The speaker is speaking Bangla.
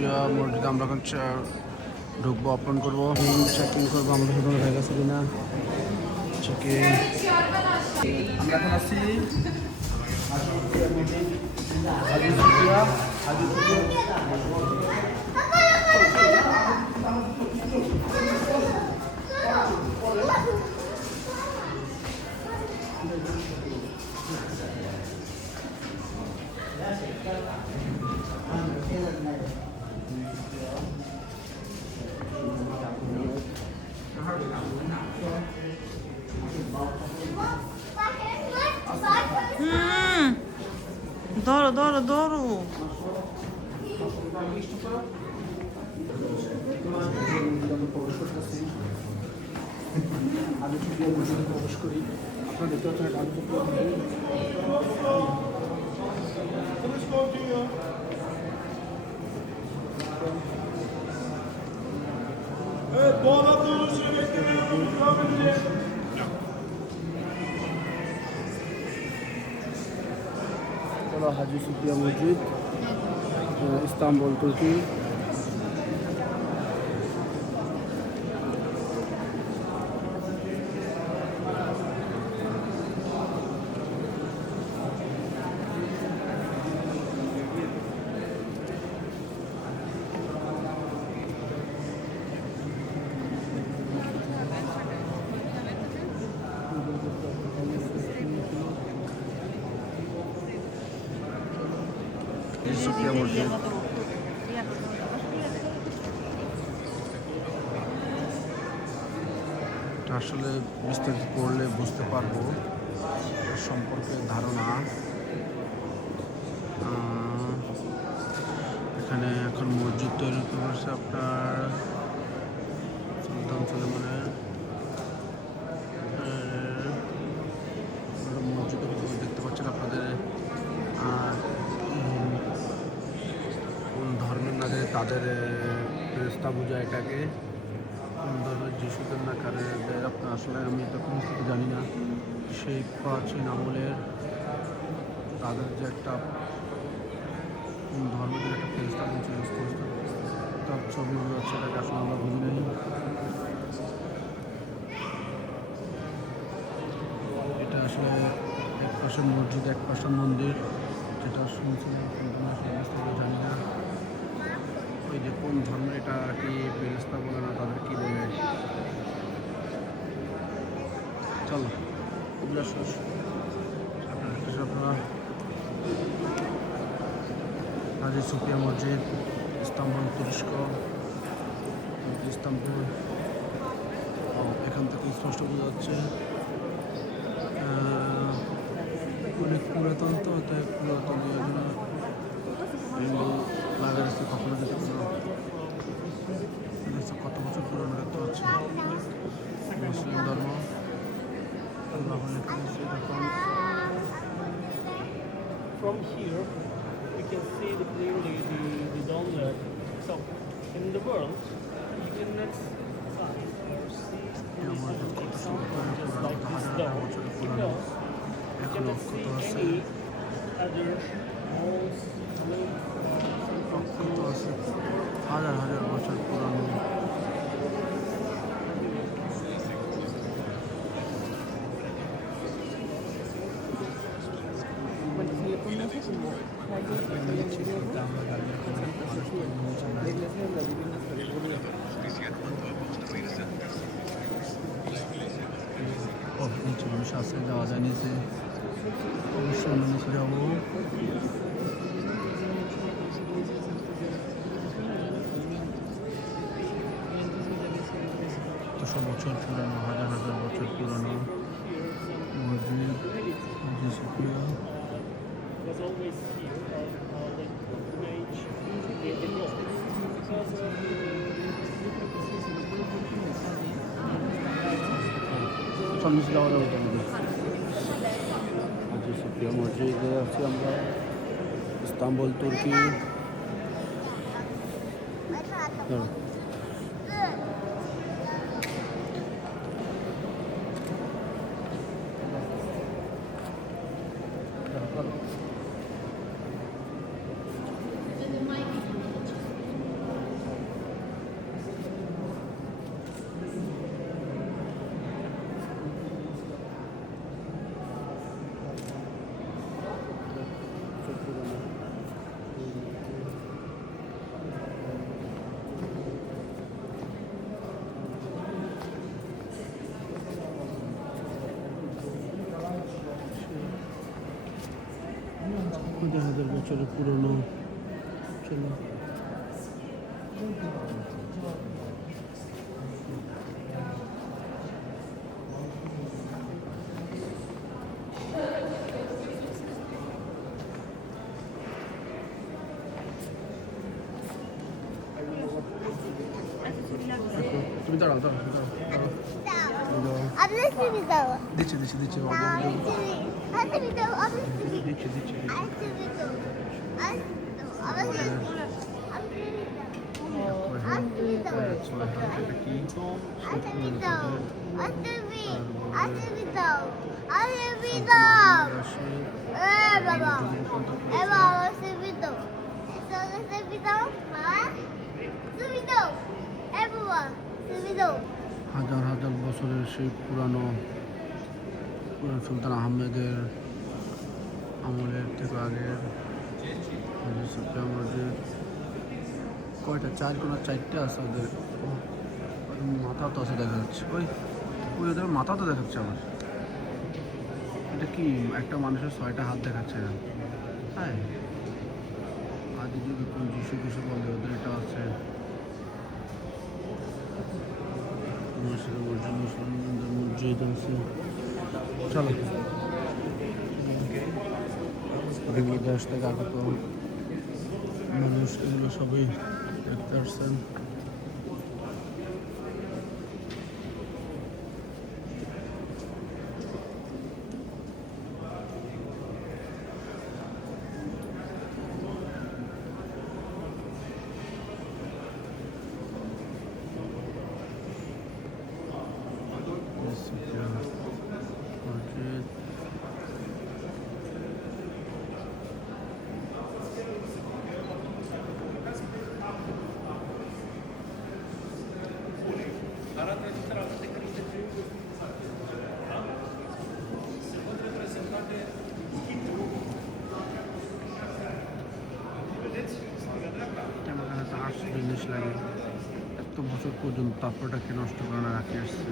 মসজিদে আমরা এখন ঢুকবো, অপন করবো, চেকিং করবো আমাদের সাথে হয়ে গেছে কিনা। চেকিং আমরা এখন আছি ধরো ধরো ধরো। আলু চুপিয়া মসজিদে প্রবেশ করি। আপনারা দেখতে পাচ্ছেন আলু চুপিয়া হাজি সুফিয়া মসজিদ, ইস্তাম্বুল, তুর্কি। সুফিয়া মসজিদ আসলে বিস্তারিত পড়লে বুঝতে পারবো সম্পর্কে ধারণা। এখানে এখন মসজিদ তৈরি করেছে আপনার সুলতান সুলেমানের মসজিদ দেখতে পাচ্ছেন আপনাদের। কোন ধর্মের না তাদের ফেরেশতা বোঝায় এটাকে, কোন ধর্মের যিশুদের না কারের আপনার আসলে আমি তো কোনো কিছু জানি না। সেই প্রাচীন আমলের তাদের যে একটা কোন ধর্মের একটা ফেরেশতা বলছিল তার ছবি হচ্ছে, এটাকে আসলে আমরা বুঝি নাই। এটা আসলে এক পাশে মসজিদ, এক পাশে মন্দির, যেটা শুনছিলাম কিন্তু আসলে জানি না। ওই যে কোন ধর্মের এটা কি ফেরেশতা বলে না তাদের কি বলে, চলো ওগুলো আপনারা হাজি সুফিয়া মসজিদ, ইস্তাম্বুল, তুরস্ক, ইস্তাম্বুল। এখান থেকে স্পষ্ট বোঝা যাচ্ছে অনেক পুরাতন, তো তাই পুরাতন লাগা যাচ্ছে। কখনো যেতে পারো কত বছর পুরানো দেখতে পাচ্ছি। মুসলিম ধর্ম From here, you can see clearly the dome there. So, in the world, you cannot find or see any example just like this dome because you cannot see any other walls, roof, or something. হাজার হাজার বছর পুরানো। নিচে মানুষ আছে, যাওয়া যায় নিচে, অবশ্যই আমরা নিচে যাবো। দুশো বছর পুরানো, হাজার হাজার বছর পুরানো মসজিদ হাজি সুফিয়া। সব নিচে যাওয়া যাবে হাজি সুফিয়া মসজিদে আছি আমরা, ইস্তাম্বুল, তুর্কি। বছরের পুরনো। চলো তুমি দাঁড়াও দাঁড়াও দাঁড়াও দাঁড়াও। আপনার ছবি দাও। দিচ্ছি দিচ্ছি দিচ্ছি আমার ছবি। আর ছবি দাও, আমার ছবি। দিচ্ছি দিচ্ছি আর ছবি দাও। আর ছবি দাও, আমার ছবি দাও। আর ছবি দাও। এটা কি আর ছবি দাও। আর ছবি। আর ছবি দাও। আর ছবি দাও। এ বাবা। এ বাবা, ছবি দাও। ছবি দাও। মা, ছবি দাও। এ বাবা, ছবি দাও। হাজার হাজার বছরের সেই পুরানো সুলতান আহমেদের আমলের থেকে আগের আমাদের কয়টা চার কোনো চারটে আছে ওদের মাথা তো আছে দেখা যাচ্ছে ওই ওই ওদের মাথা তো দেখাচ্ছে আমার এটা কি একটা মানুষের 6টা হাত দেখাচ্ছে হ্যাঁ আদি যুগে কোন যিশু কিছু বলে ওদের এটা আছে মুসলমানদের মসজিদ আছে চলো বিভিন্ন দেশ থেকে আগত মানুষ এগুলো সবই দেখতে আসছেন মসজিদ আমার কাছে আর্টস জিনিস লাগে এত বছর পর্যন্ত তারপরটাকে নষ্ট করে না রাখি আসছে